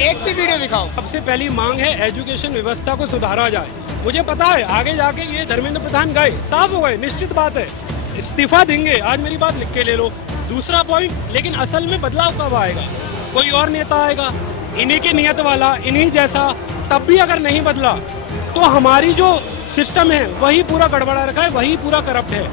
एक भी वीडियो दिखाओ। सबसे पहली मांग है एजुकेशन व्यवस्था को सुधारा जाए। मुझे पता है आगे जाके ये धर्मेंद्र प्रधान गए, साफ हो गए, निश्चित बात है, इस्तीफा देंगे। आज मेरी बात लिख के ले लो। दूसरा पॉइंट, लेकिन असल में बदलाव कब आएगा? कोई और नेता आएगा इन्हीं की नियत वाला, इन्हीं जैसा, तब भी अगर नहीं बदला तो हमारी जो सिस्टम है वही पूरा गड़बड़ा रखा है, वही पूरा करप्ट है।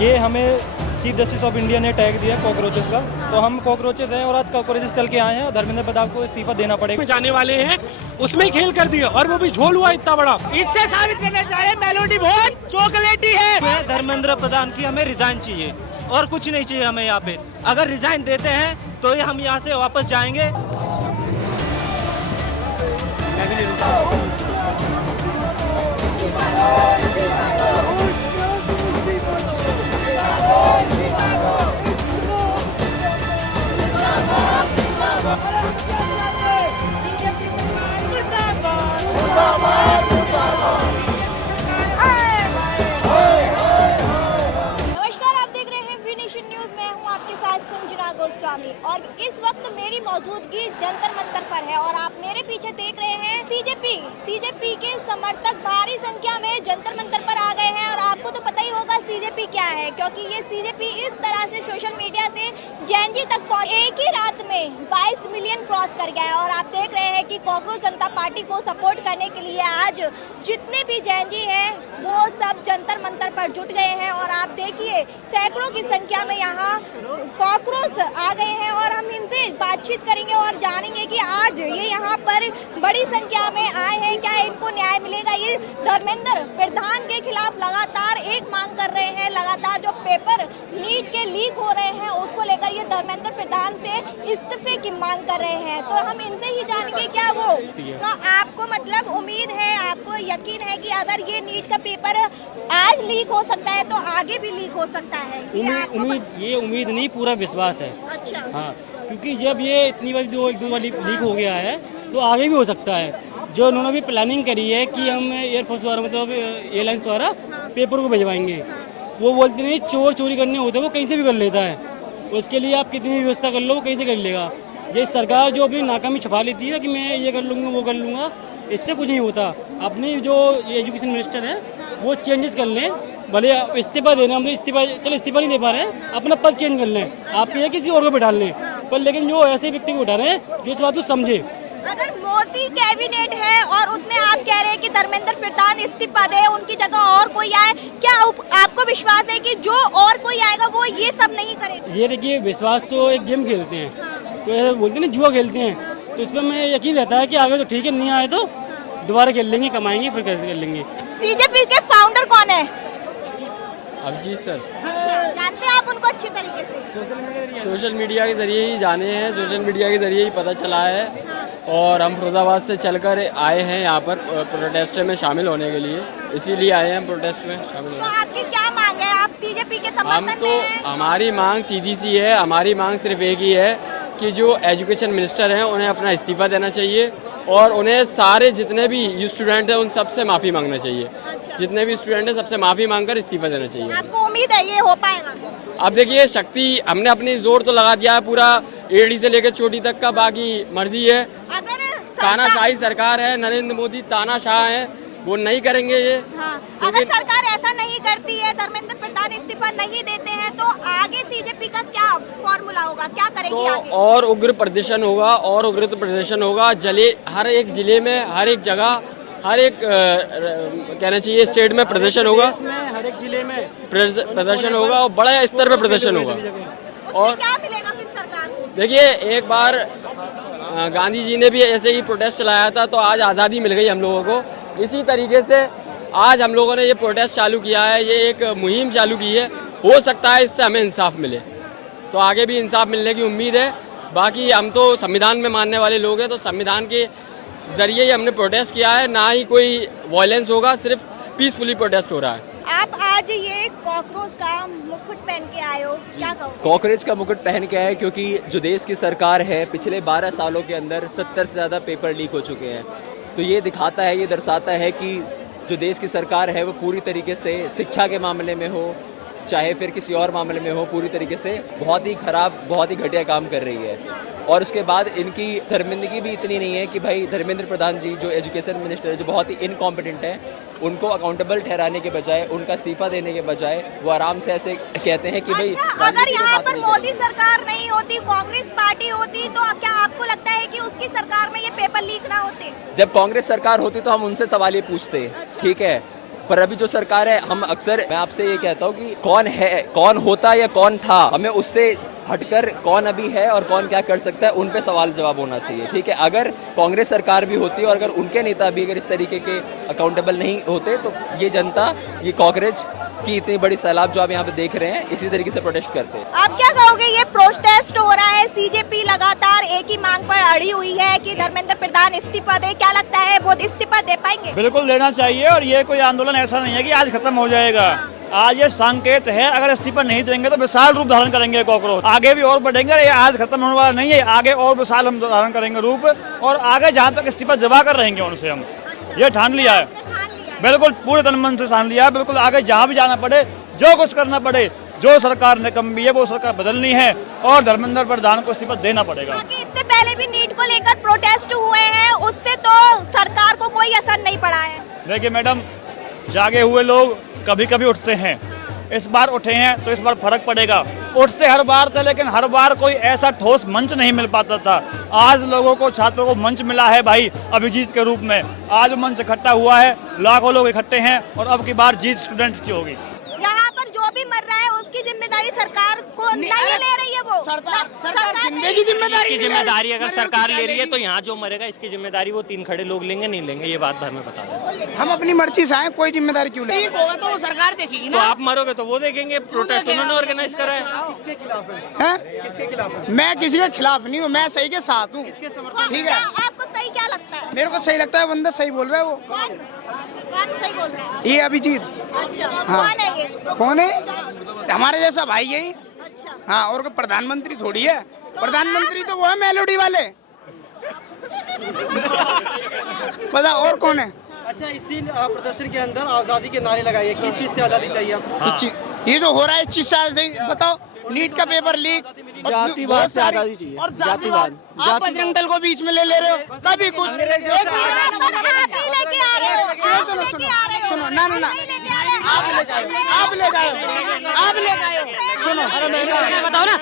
ये हमें चीफ जस्टिस ऑफ इंडिया ने टैग दिया कॉकरोचेस का, तो हम कॉकरोचेस हैं और आज कॉकरोचेस चल के आए हैं और धर्मेंद्र प्रधान को इस्तीफा देना पड़ेगा। जाने वाले हैं उसमें ही खेल कर दिया और वो भी झोल हुआ इतना बड़ा। इससे साबित करना चाह रहे मेलोडी बहुत चॉकलेटी है। धर्मेंद्र प्रधान की हमें रिजाइन चाहिए और कुछ नहीं चाहिए हमें यहाँ पे। अगर रिजाइन देते हैं तो हम यहाँ से वापस जाएंगे। नमस्कार, आप देख रहे हैं वी नेशन न्यूज। मैं हूं आपके साथ संजना गोस्वामी और इस वक्त मेरी मौजूदगी जंतर मंतर पर है और आप मेरे पीछे देख रहे हैं सीजेपी के समर्थक भारी संख्या में जंतर मंतर पर आ गए हैं। और आपको तो पता ही होगा सीजेपी क्या है, क्योंकि ये सीजेपी इस तरह से सोशल मीडिया से जैनजी तक एक ही रात में 22 मिलियन क्रॉस कर गया है। और आप देख रहे हैं कि कॉकरोच जनता पार्टी को सपोर्ट करने के लिए आज जितने भी जैनजी हैं वो सब जंतर मंतर पर जुट गए हैं। और आप देखिए सैकड़ों की संख्या में यहाँ कॉकरोच आ गए हैं और हम इनसे बातचीत करेंगे और जानेंगे कि आज ये यहाँ पर बड़ी संख्या में आए हैं, क्या इनको न्याय मिलेगा। ये धर्मेंद्र प्रधान के खिलाफ लगातार एक मांग कर रहे हैं, लगातार जो पेपर नीट के लीक हो रहे हैं उसको लेकर ये धर्मेंद्र प्रधान से इस्तीफे की मांग कर रहे हैं। तो हम इनसे ही जानेंगे क्या वो तो आपको मतलब उम्मीद है, आपको यकीन है कि अगर ये नीट का पेपर आज लीक हो सकता है तो आगे भी लीक हो सकता है? उम्मीद नहीं, पूरा विश्वास है। अच्छा। हाँ, क्योंकि जब ये इतनी बार जो एक दो बार लीक हो गया है तो आगे भी हो सकता है। जो उन्होंने भी प्लानिंग करी है कि हम एयरफोर्स द्वारा मतलब एयरलाइंस द्वारा पेपर को भिजवाएंगे, वो बोलते नहीं चोर चोरी करने होते हैं वो कहीं से भी कर लेता है। उसके लिए आप कितनी भी व्यवस्था कर लो वो कहीं से कर लेगा। ये सरकार जो अपनी नाकामी छुपा लेती है कि मैं ये कर लूँगा वो कर लूँगा, इससे कुछ नहीं होता। अपनी जो एजुकेशन मिनिस्टर है वो चेंजेस कर लें, भले इस्तीफा देना, हम तो इस्तीफा नहीं दे पा रहे हैं, अपना पद चेंज कर लें, आप ये किसी और को बैठा लें, पर लेकिन जो ऐसे व्यक्ति को उठा रहे हैं जो इस बात को समझे। अगर मोदी कैबिनेट है और उसमें आप कह रहे हैं कि धर्मेंद्र प्रधान इस्तीफा दे, उनकी जगह और कोई आए, क्या आपको विश्वास है कि जो और कोई आएगा वो ये सब नहीं करेगा? ये देखिए, विश्वास तो एक गेम खेलते हैं, तो ऐसे बोलते हैं ना जुआ खेलते हैं, तो इसमें मैं यकीन रहता है कि आगे तो ठीक है, नहीं आए तो दोबारा खेल लेंगे, कमाएंगे, फिर कैसे कर लेंगे। सीजेपी के फाउंडर कौन है? अभिजीत सर। जानते हैं आप उनको अच्छी तरीके से? सोशल मीडिया के जरिए ही जाने हैं, सोशल मीडिया के जरिए ही पता चला है और हम फिरोजाबाद से चलकर आए हैं यहाँ पर प्रोटेस्ट में शामिल होने के लिए, इसीलिए आए हैं प्रोटेस्ट में शामिल तो होने। आपकी क्या मांग है? आप सीजेपी के हम समर्थन तो में हैं? हमारी मांग सीधी सी है, हमारी मांग सिर्फ एक ही है कि जो एजुकेशन मिनिस्टर हैं उन्हें अपना इस्तीफा देना चाहिए और उन्हें सारे जितने भी स्टूडेंट हैं उन सबसे माफ़ी मांगना चाहिए। अच्छा। जितने भी स्टूडेंट हैं सबसे माफ़ी मांगकर इस्तीफा देना चाहिए। आपको उम्मीद है ये हो पाएगा? अब देखिए, शक्ति हमने अपनी जोर तो लगा दिया है, पूरा एड़ी से लेकर चोटी तक का, बाकी मर्जी है। अगर तानाशाही सरकार है, नरेंद्र मोदी तानाशाह है, वो नहीं करेंगे ये। हाँ, अगर सरकार ऐसा नहीं करती है, धर्मेंद्र प्रधान इस्तीफा नहीं देते हैं तो आगे सीजेपी का क्या फॉर्मूला होगा, क्या करेंगे तो आगे? और उग्र प्रदर्शन होगा, और उग्र प्रदर्शन होगा। हर एक जिले में, हर एक जगह, हर एक कहना चाहिए स्टेट में प्रदर्शन होगा, हर एक जिले में प्रदर्शन होगा और बड़े स्तर पे प्रदर्शन होगा। और क्या मिलेगा फिर सरकार? देखिए, एक बार गांधी जी ने भी ऐसे ही प्रोटेस्ट चलाया था तो आज आज़ादी मिल गई हम लोगों को। इसी तरीके से आज हम लोगों ने ये प्रोटेस्ट चालू किया है, ये एक मुहिम चालू की है। हो सकता है इससे हमें इंसाफ मिले, तो आगे भी इंसाफ मिलने की उम्मीद है। बाकी हम तो संविधान में मानने वाले लोग हैं, तो संविधान के जरिए ही हमने प्रोटेस्ट किया है, ना ही कोई वायलेंस होगा, सिर्फ पीसफुली प्रोटेस्ट हो रहा है। आप आज ये कॉकरोच का मुकुट पहन के आए हो, क्या कहो? कॉकरोच का मुकुट पहन के आए क्योंकि जो देश की सरकार है पिछले 12 सालों के अंदर 70 से ज़्यादा पेपर लीक हो चुके हैं। तो ये दिखाता है, ये दर्शाता है कि जो देश की सरकार है वो पूरी तरीके से शिक्षा के मामले में हो, चाहे फिर किसी और मामले में हो, पूरी तरीके से बहुत ही खराब, बहुत ही घटिया काम कर रही है। और उसके बाद इनकी धर्मिंदगी भी इतनी नहीं है कि भाई धर्मेंद्र प्रधान जी जो एजुकेशन मिनिस्टर जो बहुत ही इनकॉम्पिटेंट हैं, उनको अकाउंटेबल ठहराने के बजाय, उनका इस्तीफा देने के बजाय वो आराम से ऐसे कहते हैं कि भाई अच्छा, अगर यहाँ पर मोदी सरकार नहीं होती, कांग्रेस पार्टी होती, तो क्या आपको लगता है कि उसकी सरकार में ये पेपर लीक ना होते? जब कांग्रेस सरकार होती तो हम उनसे सवाल ये पूछते, ठीक है, पर अभी जो सरकार है, हम अक्सर, मैं आपसे ये कहता हूँ कि कौन है, कौन होता या कौन था, हमें उससे हटकर कौन अभी है और कौन क्या कर सकता है, उन पे सवाल जवाब होना चाहिए, ठीक है। अगर कांग्रेस सरकार भी होती और अगर उनके नेता भी अगर इस तरीके के अकाउंटेबल नहीं होते तो ये जनता, ये कॉकरोच की इतनी बड़ी सैलाब जो आप यहाँ पे देख रहे हैं, इसी तरीके से प्रोटेस्ट करते हैं। आप क्या कहोगे, ये प्रोटेस्ट हो रहा है, सीजेपी लगातार एक ही मांग पर अड़ी हुई है कि धर्मेंद्र प्रधान इस्तीफा दे, क्या लगता है वो इस्तीफा दे पाएंगे? बिल्कुल देना चाहिए, और ये कोई आंदोलन ऐसा नहीं है कि आज खत्म हो जाएगा। आज ये संकेत है, अगर इस्तीफा नहीं देंगे तो विशाल रूप धारण करेंगे कॉकरोच, आगे भी और बढ़ेंगे। ये आज खत्म होने वाला नहीं है, आगे और विशाल हम धारण करेंगे रूप, और आगे जहाँ तक इस्तीफा दबा कर रहेंगे उनसे हम, ये ठान लिया है, बिल्कुल पूरे तन मन से ठान लिया है। बिल्कुल आगे जहाँ भी जाना पड़े, जो कुछ करना पड़े, जो सरकार निकम्मी है वो सरकार बदलनी है और धर्मेंद्र प्रधान को इस्तीफा देना पड़ेगा। इससे पहले भी नीट को लेकर प्रोटेस्ट हुए हैं, उससे तो सरकार को कोई असर नहीं पड़ा है। देखिए मैडम, जागे हुए लोग कभी कभी उठते हैं, इस बार उठे हैं तो इस बार फर्क पड़ेगा। उठते हर बार थे, लेकिन हर बार कोई ऐसा ठोस मंच नहीं मिल पाता था। आज लोगों को, छात्रों को मंच मिला है भाई, अभिजीत के रूप में। आज मंच इकट्ठा हुआ है, लाखों लोग इकट्ठे हैं, और अब की बार जीत स्टूडेंट्स की होगी। यहाँ पर जो भी मर रहा है उसकी जिम्मेदारी सरकार को नहीं ले रही है, वो सरकार जिंदगी की जिम्मेदारी अगर सरकार ले रही है तो यहाँ जो मरेगा इसकी जिम्मेदारी वो 3 खड़े लोग लेंगे, नहीं लेंगे, ये बात हमें बता दें। हम अपनी मर्जी से आए, कोई जिम्मेदारी क्यों ले? होगा तो वो सरकार देखेगी ना। तो आप मरोगे तो वो देखेंगे। प्रोटेस्ट उन्होंने ऑर्गेनाइज करा हैं? मैं किसी के खिलाफ नहीं हूँ, मैं सही के साथ हूँ, ठीक है। आपको सही क्या लगता है? मेरे को सही लगता है, बंदा सही बोल रहा है। वो कौन सही बोल रहा है? ये अभिजीत। अच्छा, हाँ। कौन है ये? कौन है? हमारे जैसा भाई यही। अच्छा, हाँ, और कोई प्रधानमंत्री थोड़ी है। प्रधानमंत्री तो वो है मेलोडी वाले। पता और कौन है? अच्छा, इसी प्रदर्शन के अंदर आजादी के नारे लगाइए, किस चीज से आजादी चाहिए आपको? ये जो हो रहा है 25 साल से, बताओ, नीट का पेपर लीक, जातिवाद से आजादी चाहिए। और जातिवाद, आप बजरंग दल को बीच में ले रहे हो, कभी कुछ। सुनो, ना ना ना, आप ले जाओ, सुनो, बताओ ना,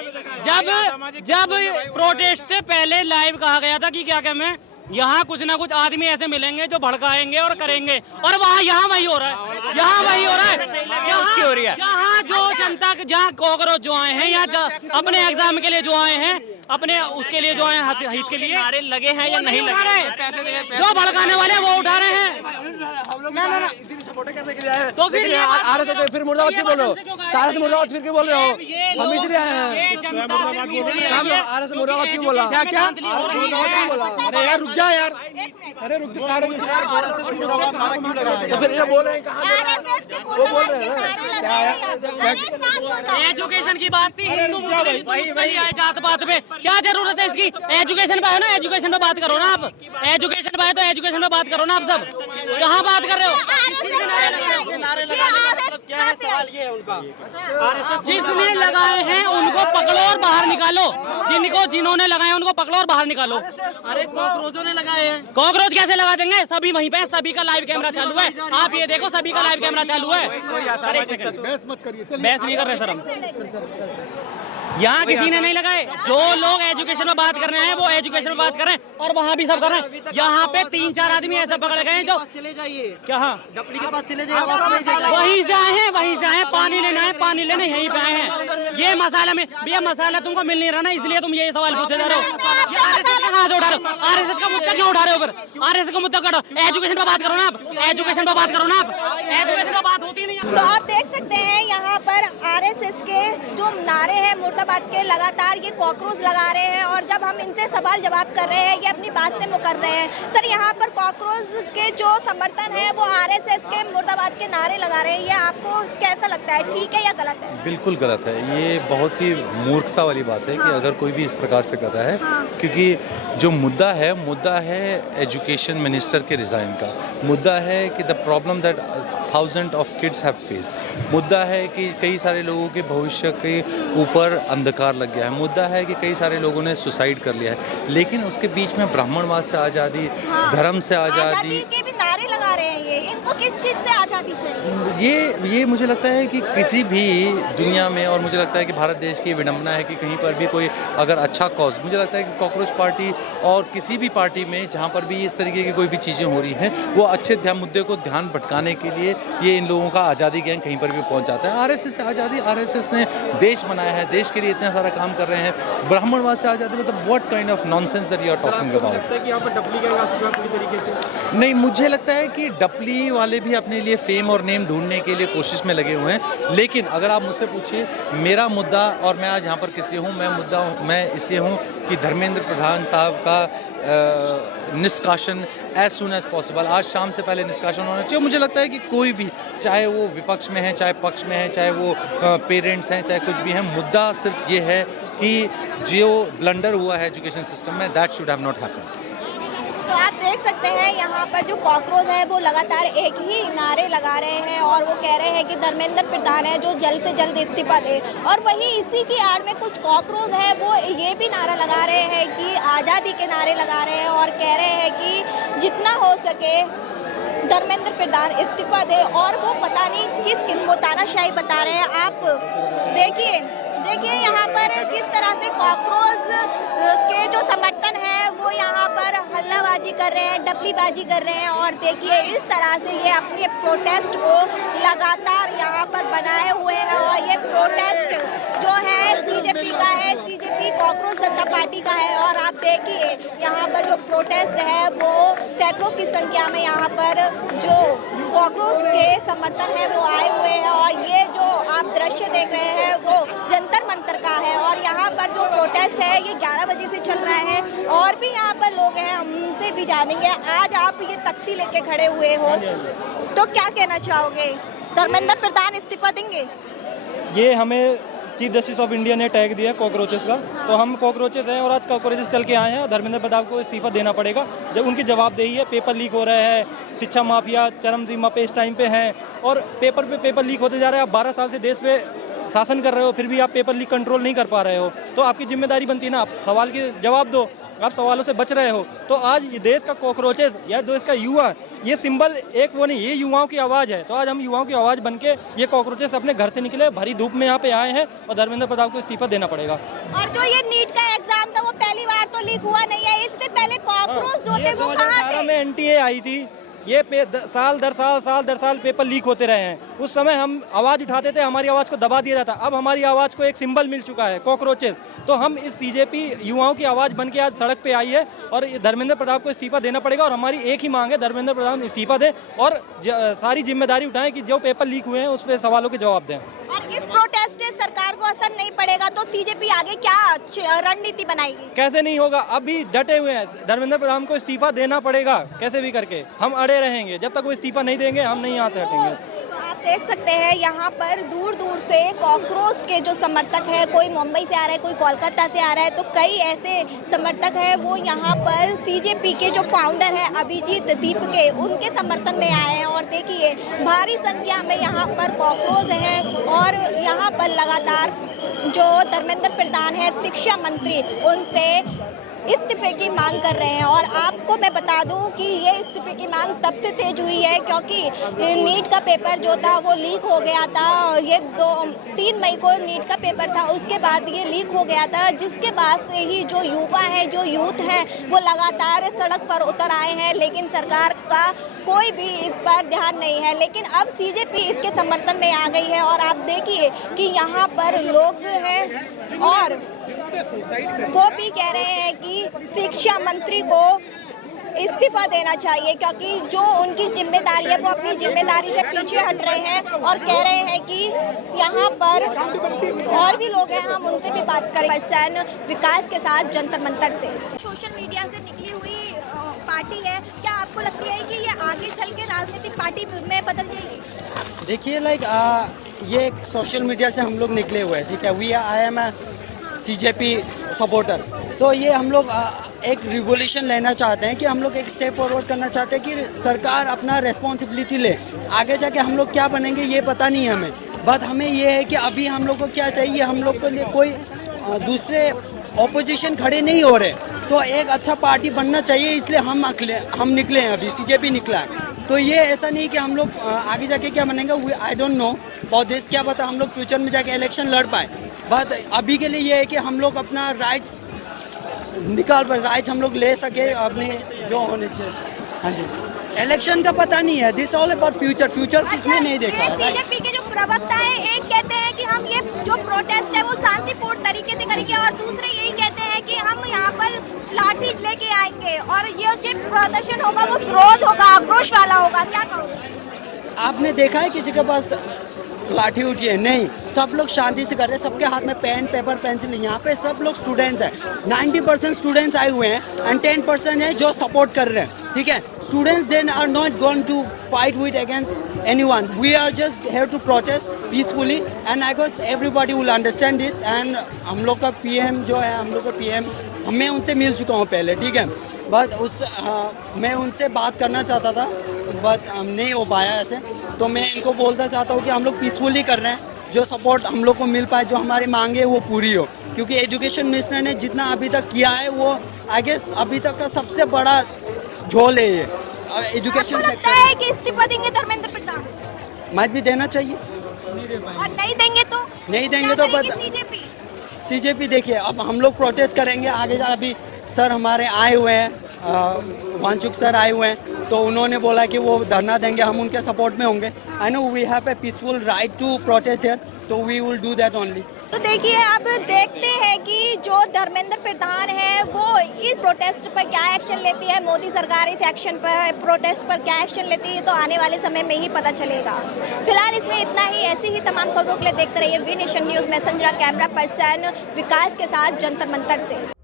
जब प्रोटेस्ट से पहले लाइव कहा गया था कि क्या क्या मैं यहाँ कुछ ना कुछ आदमी ऐसे मिलेंगे जो भड़काएंगे और करेंगे, और वहाँ यहाँ वही हो रहा है, यहाँ वही हो रहा है। यहाँ जो जनता, जहाँ कॉकरोच जो आए हैं, यहाँ अपने एग्जाम के लिए जो आए हैं, अपने उसके लिए जो आए हैं, हित के लिए नारे लगे हैं या नहीं लगे हैं, जो भड़काने वाले हैं वो उठा रहे हैं। सपोर्ट करने के लिए आए हैं। तो फिर फिर मुर्दाबाद क्यों बोल रहे हो? तारा से मुर्दाबाद फिर क्यों बोल रहे हो? हम इसलिए आए हैं। मुर्दाबाद क्यों बोला? क्या क्या? अरे यार रुक जा यार, अरे रुक जा, तो फिर ये बोल रहे हैं कहाँ? वो बोल रहे हैं एजुकेशन की बात थी, हिंदू वही आए जात पात पे, क्या जरूरत है इसकी? एजुकेशन पे है ना, एजुकेशन पे बात करो ना आप, एजुकेशन पे है तो एजुकेशन पे बात करो ना आप। सब कहाँ बात कर रहे हो? सवाल ये है उनका, जिसने लगाए हैं उनको पकड़ो और बाहर निकालो, जिन्होंने लगाए उनको पकड़ो और बाहर निकालो। अरे कॉकरोचों ने लगाए हैं। कॉकरोच कैसे लगा देंगे? सभी वहीं पे, सभी का लाइव कैमरा चालू है, आप ये देखो, सभी का लाइव कैमरा चालू है। बहस मत करिए, बहस नहीं कर रहे सर हम, यहाँ किसी ने नहीं लगाए। जो लोग एजुकेशन में बात कर रहे हैं वो एजुकेशन में बात कर रहे हैं, और वहाँ भी सब कर रहे हैं। यहाँ पे 3-4 आदमी ऐसे पकड़े गए जो चले जाइए, क्या, डपली के पास चले जाइए, वहीं से आए हैं, पानी लेना है, पानी लेने यहीं पे आए हैं। ये मसाला में भैया, मसाला तुमको मिल नहीं रहा ना, इसलिए तुम ये सवाल पूछे जा रहे हो। आरएसएस का कहाँ से उठा रहे हो? आरएसएस का मुद्दा क्यों उठा रहे हो? फिर आरएसएस का मुद्दा करो, एजुकेशन पे बात करो ना आप, एजुकेशन पे बात करो ना आप, एजुकेशन पे बात होती नहीं। तो आप देख सकते हैं यहाँ पर आरएसएस के जो नारे हैं मुर्दाबाद के, लगातार ये कॉकरोच लगा रहे हैं, और जब हम इनसे सवाल जवाब कर रहे हैं ये अपनी बात से मुकर रहे हैं। सर, यहाँ पर कॉकरोच के जो समर्थन है वो आरएसएस के मुर्दाबाद के नारे लगा रहे हैं, ये आपको कैसा लगता है, ठीक है या गलत है? बिल्कुल गलत है, ये बहुत ही मूर्खता वाली बात है कि अगर कोई भी इस प्रकार से कर रहा है, क्योंकि जो मुद्दा है एजुकेशन मिनिस्टर के रिज़ाइन का। मुद्दा है कि the problem that 1000 of kids have face. मुद्दा है कि कई सारे लोगों के भविष्य के ऊपर अंधकार लग गया है। मुद्दा है कि कई सारे लोगों ने सुसाइड कर लिया है। लेकिन उसके बीच में ब्राह्मणवाद से आज़ादी, धर्म से आज़ादी के भी नारे लगा रहे हैं। ये इनको किस चीज़ से आज़ादी चाहिए? ये मुझे लगता है कि किसी भी दुनिया में, और मुझे लगता है कि भारत देश की विडंबना है कि कहीं पर भी कोई अगर अच्छा कॉज, मुझे लगता है कि कॉकरोच पार्टी और किसी भी पार्टी में जहाँ पर भी इस तरीके की कोई भी चीज़ें हो रही हैं, वो अच्छे मुद्दे को ध्यान भटकाने के लिए ये इन लोगों का आज़ादी गैंग कहीं पर भी पहुँच जाता है। आरएसएस आज़ादी, आरएसएस ने देश बनाया है, देश के लिए इतना सारा काम कर रहे हैं। ब्राह्मणवाद से आज़ादी, मतलब what kind of nonsense that you are talking about. नहीं, मुझे लगता है कि डपली वाले भी अपने लिए फेम और नेम ढूंढने के लिए कोशिश में लगे हुए हैं। लेकिन अगर आप मुझसे पूछिए मेरा मुद्दा, और मैं आज यहाँ पर किस लिए हूँ, मैं इसलिए हूँ कि धर्मेंद्र प्रधान साहब का निष्कासन एज सुन एज पॉसिबल, आज शाम से पहले निष्कासन होना चाहिए। मुझे लगता है कि कोई भी, चाहे वो विपक्ष में है, चाहे पक्ष में है, चाहे वो पेरेंट्स हैं, चाहे कुछ भी हैं, मुद्दा सिर्फ ये है कि जो ब्लंडर हुआ है एजुकेशन सिस्टम में, that should have not happened. तो आप देख सकते हैं यहाँ पर जो कॉकरोच है वो लगातार एक ही नारे लगा रहे हैं और वो कह रहे हैं कि धर्मेंद्र प्रधान है जो जल्द से जल्द इस्तीफा दे। और वहीं इसी की आड़ में कुछ कॉकरोच है वो ये भी नारा लगा रहे हैं कि आज़ादी के नारे लगा रहे हैं और कह रहे हैं कि जितना हो सके धर्मेंद्र प्रधान इस्तीफा दे। और वो पता नहीं किस को तानाशाही बता रहे हैं। आप देखिए यहाँ पर किस तरह से कॉकरोच के जो समर्थन है वो यहाँ पर हल्लाबाजी कर रहे हैं, डपलीबाजी कर रहे हैं। और देखिए इस तरह से ये अपने प्रोटेस्ट को लगातार यहाँ पर बनाए हुए हैं। और ये प्रोटेस्ट जो है सीजेपी का है, सीजेपी कॉकरोच जनता पार्टी का है। और आप देखिए यहाँ पर जो प्रोटेस्ट है वो सैकड़ों की संख्या में यहाँ पर जो कॉकरोच के समर्थन है वो आए हुए हैं। और ये जो आप दृश्य देख रहे हैं वो जंतर मंतर का है। और यहाँ पर जो प्रोटेस्ट है ये 11 बजे से चल रहा है। और भी यहाँ पर लोग हैं, हम उनसे भी जानेंगे। आज आप ये तख्ती लेके खड़े हुए हो तो क्या कहना चाहोगे? धर्मेंद्र प्रधान इस्तीफा देंगे? ये हमें चीफ जस्टिस ऑफ इंडिया ने टैग दिया कॉकरोचेस का। तो हम कॉकरोचेस हैं और आज कॉकरोचेस चल के आए हैं और धर्मेंद्र प्रधान को इस्तीफा देना पड़ेगा। जब उनकी जवाबदेही है, पेपर लीक हो रहे हैं, शिक्षा माफिया चरमसीमा पे इस टाइम पे हैं और पेपर लीक होते जा रहे हैं। आप 12 साल से देश पे शासन कर रहे हो, फिर भी आप पेपर लीक कंट्रोल नहीं कर पा रहे हो, तो आपकी जिम्मेदारी बनती है ना, आप सवाल के जवाब दो। आप सवालों से बच रहे हो तो आज ये देश का कॉकरोचेस या देश का युवा, ये सिंबल एक वो नहीं, ये युवाओं की आवाज़ है। तो आज हम युवाओं की आवाज़ बन के ये कॉकरोचेस अपने घर से निकले, भरी धूप में यहाँ पे आए हैं और धर्मेंद्र प्रधान को इस्तीफा देना पड़ेगा। और जो ये नीट का एग्जाम था वो पहली बार तो लीक हुआ नहीं है, इससे पहले कॉकरोच जो थे वो कहाँ थे? में एनटीए आई थी, ये साल दर साल पेपर लीक होते रहे हैं। उस समय हम आवाज़ उठाते थे, हमारी आवाज़ को दबा दिया जाता। अब हमारी आवाज़ को एक सिंबल मिल चुका है कॉकरोचेस। तो हम इस सीजेपी युवाओं की आवाज़ बन के आज सड़क पे आई है और धर्मेंद्र प्रधान को इस्तीफा देना पड़ेगा। और हमारी एक ही मांग है, धर्मेंद्र प्रधान इस्तीफा दें और सारी जिम्मेदारी उठाएं कि जो पेपर लीक हुए हैं उस पर सवालों के जवाब दें। और इस प्रोटेस्ट से सरकार को असर नहीं पड़ेगा तो सीजेपी आगे क्या रणनीति बनाएगी? कैसे नहीं होगा, अभी डटे हुए हैं, धर्मेंद्र प्रधान को इस्तीफा देना पड़ेगा कैसे भी करके। हम अड़े रहेंगे, जब तक वो इस्तीफा नहीं देंगे हम नहीं यहाँ से हटेंगे। तो आप देख सकते हैं यहाँ पर दूर दूर से कॉकरोच के जो समर्थक है, कोई मुंबई से आ रहा है, कोई कोलकाता से आ रहा है, तो कई ऐसे समर्थक हैं वो यहाँ पर सीजेपी के जो फाउंडर है अभिजीत दीपके, उनके समर्थन में आए हैं। और देखिए भारी संख्या में यहाँ पर कॉकरोच हैं और यहाँ पर लगातार जो धर्मेंद्र प्रधान है शिक्षा मंत्री, उनसे इस्तीफे की मांग कर रहे हैं। और आपको मैं बता दूं कि ये इस्तीफे की मांग तब से तेज हुई है क्योंकि नीट का पेपर जो था वो लीक हो गया था। ये 3 मई को नीट का पेपर था, उसके बाद ये लीक हो गया था, जिसके बाद से ही जो युवा है, जो यूथ है, वो लगातार सड़क पर उतर आए हैं। लेकिन सरकार का कोई भी इस पर ध्यान नहीं है। लेकिन अब सीजेपी इसके समर्थन में आ गई है और आप देखिए कि यहाँ पर लोग हैं और वो भी कह रहे हैं कि शिक्षा मंत्री को इस्तीफा देना चाहिए क्योंकि जो उनकी जिम्मेदारी है वो अपनी जिम्मेदारी से पीछे हट रहे हैं। और कह रहे हैं कि यहाँ पर और भी लोग हैं, हम उनसे भी बात करें। पर्सन विकास के साथ जंतर मंतर से सोशल मीडिया से निकली हुई पार्टी है, क्या आपको लगती है कि ये आगे चल के राजनीतिक पार्टी में बदल जाएगी? देखिए ये एक सोशल मीडिया से हम लोग निकले हुए हैं, ठीक है। आई एम सीजेपी सपोर्टर, तो ये हम लोग एक रिवोल्यूशन लेना चाहते हैं कि हम लोग एक स्टेप फॉरवर्ड करना चाहते हैं कि सरकार अपना रेस्पॉन्सिबिलिटी ले। आगे जाके हम लोग क्या बनेंगे ये पता नहीं है हमें, बट हमें ये है कि अभी हम लोग को क्या चाहिए, हम लोग के लिए कोई दूसरे ऑपोजिशन खड़े नहीं हो रहे, तो एक अच्छा पार्टी बनना चाहिए, इसलिए हम निकले हैं, अभी CJP निकला है। तो ये ऐसा नहीं कि हम लोग आगे जाके क्या बनेंगे, आई डोंट नो बहुत देश, क्या पता हम लोग फ्यूचर में जाके इलेक्शन लड़ पाए, बट अभी के लिए ये है कि हम लोग अपना राइट्स राइट्स हम लोग ले सके अपने जो होने चाहिए। हाँ जी, इलेक्शन का पता नहीं है, दिस ऑल अबाउट फ्यूचर किसने नहीं देखा है। बीजेपी के जो प्रवक्ता है, एक कहते हैं कि हम ये जो प्रोटेस्ट है वो शांतिपूर्ण तरीके से करेंगे और दूसरे यही कहते हैं कि हम यहाँ पर लाठी लेके आएंगे और ये जो प्रदर्शन होगा वो विरोध होगा, आक्रोश वाला होगा, क्या कहोगे? आपने देखा है किसी के पास लाठी उठी है? नहीं, सब लोग शांति से कर रहे हैं, सबके हाथ में पेन पेपर पेंसिल। यहाँ पे सब लोग स्टूडेंट्स हैं, 90% स्टूडेंट्स आए हुए हैं एंड 10% है जो सपोर्ट कर रहे हैं, ठीक है। Students then are not going to fight with against anyone, we are just here to protest peacefully and I guess everybody will understand this. And हम लोग का PM जो है, हम लोग का PM, मैं उनसे मिल चुका हूँ पहले, ठीक है, बट मैं उनसे बात करना चाहता था बट नहीं हो पाया ऐसे, तो मैं इनको बोलना चाहता हूँ कि हम लोग पीसफुली कर रहे हैं, जो सपोर्ट हम लोग को मिल पाए, जो हमारी मांगे वो पूरी हो, क्योंकि एजुकेशन मिनिस्टर ने जितना अभी तक किया है वो आई गेस अभी तक का सबसे बड़ा झोल है ये एजुकेशन आपको लगता है कि इस्तीफा देंगे धर्मेंद्र प्रधान? माइट भी देना चाहिए, और नहीं देंगे तो CJP देखिए, अब हम लोग प्रोटेस्ट करेंगे आगे अभी सर हमारे आए हुए हैं, वांचुक सर आए हुए हैं, तो उन्होंने बोला कि वो धरना देंगे, हम उनके सपोर्ट में होंगे। I know we have a peaceful right to protest here, तो we will do that only. तो देखिए, अब देखते हैं कि जो धर्मेंद्र प्रधान है वो इस प्रोटेस्ट पर क्या एक्शन लेती है, मोदी सरकार इस एक्शन पर, प्रोटेस्ट पर क्या एक्शन लेती है, तो आने वाले समय में ही पता चलेगा। फिलहाल इसमें इतना ही। ऐसी ही तमाम खबरों के लिए देखते रहिए वी नेशन न्यूज़। मैं संजना, कैमरा पर्सन विकास के साथ जंतर मंतर से।